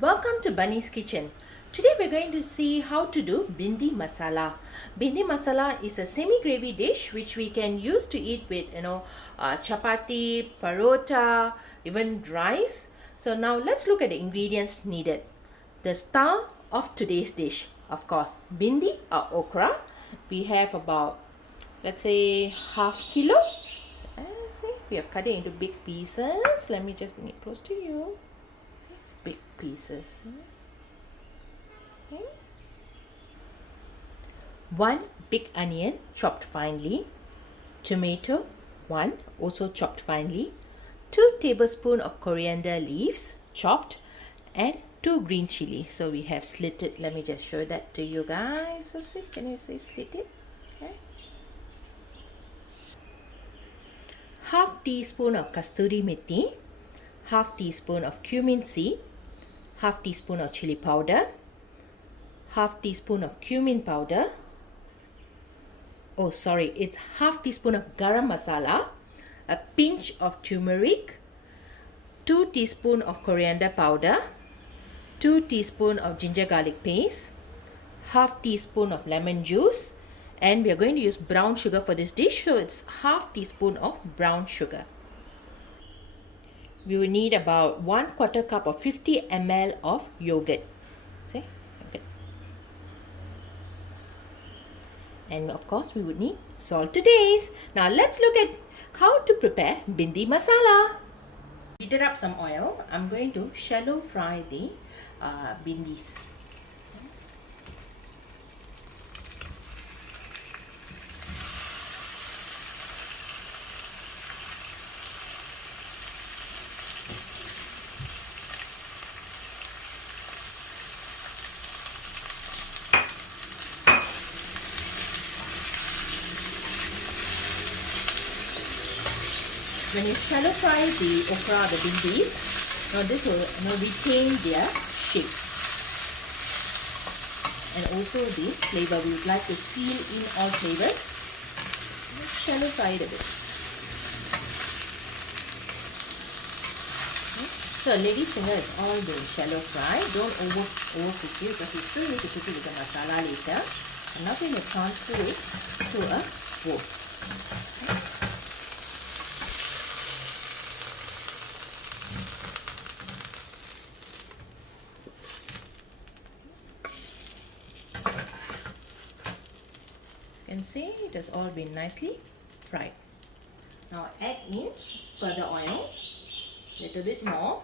Welcome to Bunny's Kitchen. Today we're going to see how to do Bindi Masala. Bindi Masala is a semi-gravy dish which we can use to eat with chapati, parota, even rice. So now let's look at the ingredients needed. The star of today's dish, of course, bindi or okra. We have about, let's say, half kilo. See, we have cut it into big pieces. Let me just bring it close to you. It's big pieces. Okay. 1 big onion chopped finely, tomato 1 also chopped finely, 2 tablespoons of coriander leaves chopped, and 2 green chili. So we have slit it. Let me just show that to you guys. So see, can you see slit it? Okay. Half teaspoon of Kasuri Methi, half teaspoon of cumin seed, half teaspoon of chili powder, half teaspoon of cumin powder. Oh, sorry, it's half teaspoon of garam masala, a pinch of turmeric, 2 teaspoon of coriander powder, 2 teaspoon of ginger garlic paste, half teaspoon of lemon juice, and we are going to use brown sugar for this dish, so it's half teaspoon of brown sugar. We will need about 1/4 cup of 50 ml of yogurt. See? Yogurt. And of course, we would need salt to taste. Now let's look at how to prepare bindi masala. Heated up some oil. I'm going to shallow fry the bindis. When you shallow fry the okra, the bindis, now this will retain their shape. And also the flavor. We would like to seal in all flavors. Shallow fry it a bit. So lady's finger is all being shallow fry. Don't over cook it because you still need to cook it with the masala later. And now we will transfer it to a bowl. You can see it has all been nicely fried. Now add in further oil, little bit more.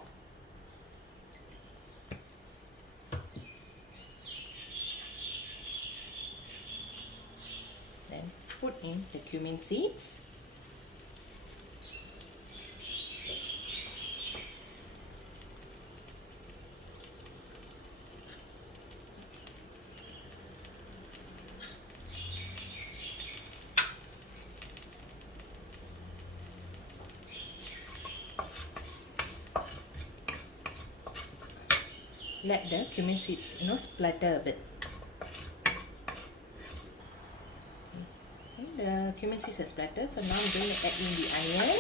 Then put in the cumin seeds. Let the cumin seeds splatter a bit. Okay, the cumin seeds are splattered, so now I'm going to add in the onion.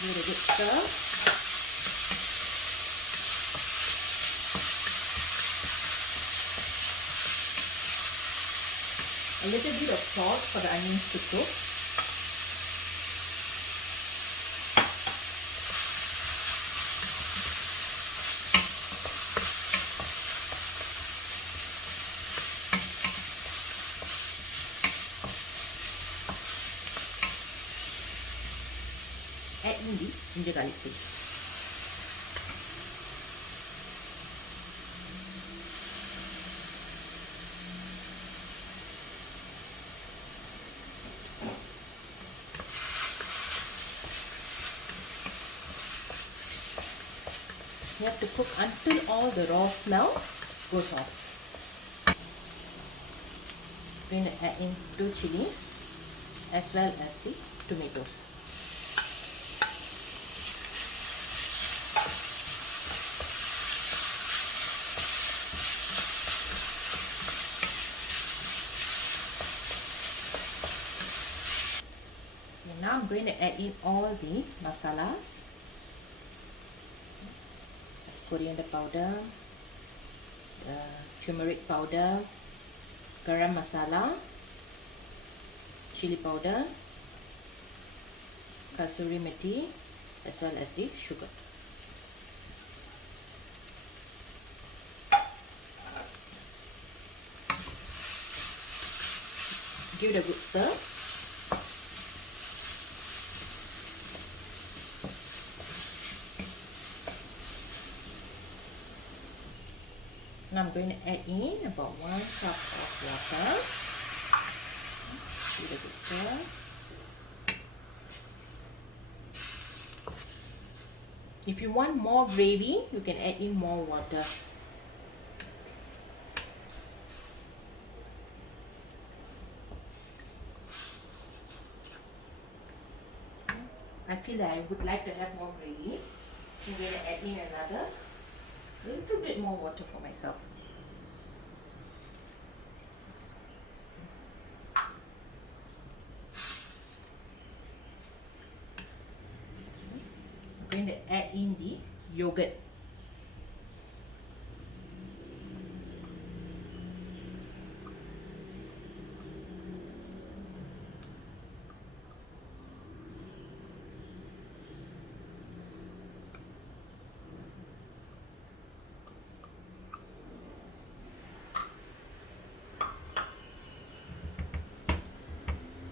Give it a good stir. A little bit of salt for the onions to cook. Add in the ginger garlic paste. You have to cook until all the raw smell goes off. We're going to add in 2 chilies as well as the tomatoes. Now I'm going to add in all the masalas. coriander powder, turmeric powder, garam masala, chili powder, kasuri methi, as well as the sugar. Give it a good stir. Now I'm going to add in about 1 cup of water. Give it a good stir. If you want more gravy, you can add in more water. I feel that I would like to have more gravy. I'm going to add in another little bit more water for myself. I'm going to add in the yogurt.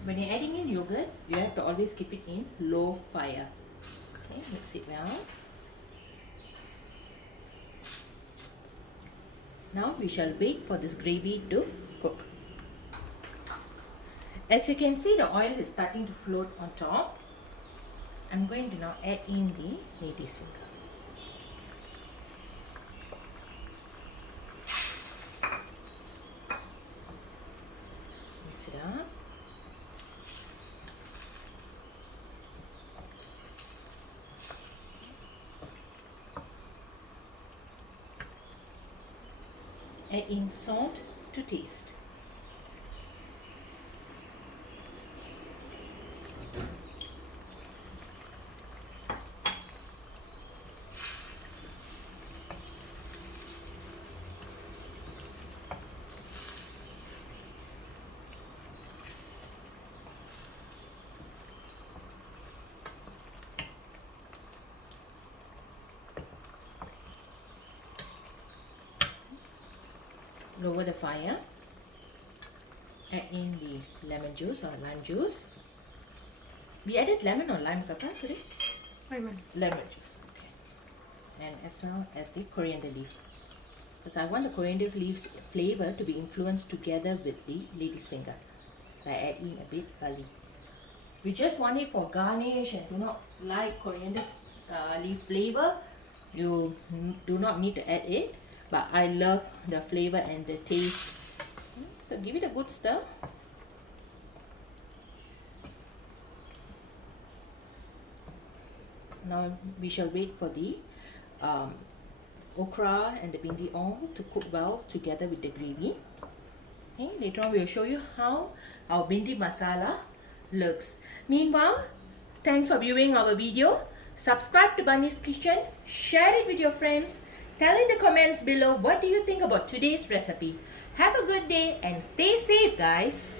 When you're adding in yogurt, you have to always keep it in low fire. Okay, mix it well. Now we shall wait for this gravy to cook. As you can see, the oil is starting to float on top. I'm going to now add in the lady's finger. Mix it up. Add in salt to taste. Lower the fire. Add in the lemon juice or lime juice. We added lemon or lime, Kaka, today? Lemon. Lemon juice. Okay. And as well as the coriander leaf. Because I want the coriander leaves flavor to be influenced together with the lady's finger. So I add in a bit early. We just want it for garnish and do not like coriander leaf flavor. You do not need to add it. But I love the flavor and the taste. So give it a good stir. Now we shall wait for the okra and the bindi oil to cook well together with the gravy. Okay, later on we will show you how our bindi masala looks. Meanwhile, thanks for viewing our video. Subscribe to Bunny's Kitchen, share it with your friends. Tell in the comments below what do you think about today's recipe. Have a good day and stay safe, guys.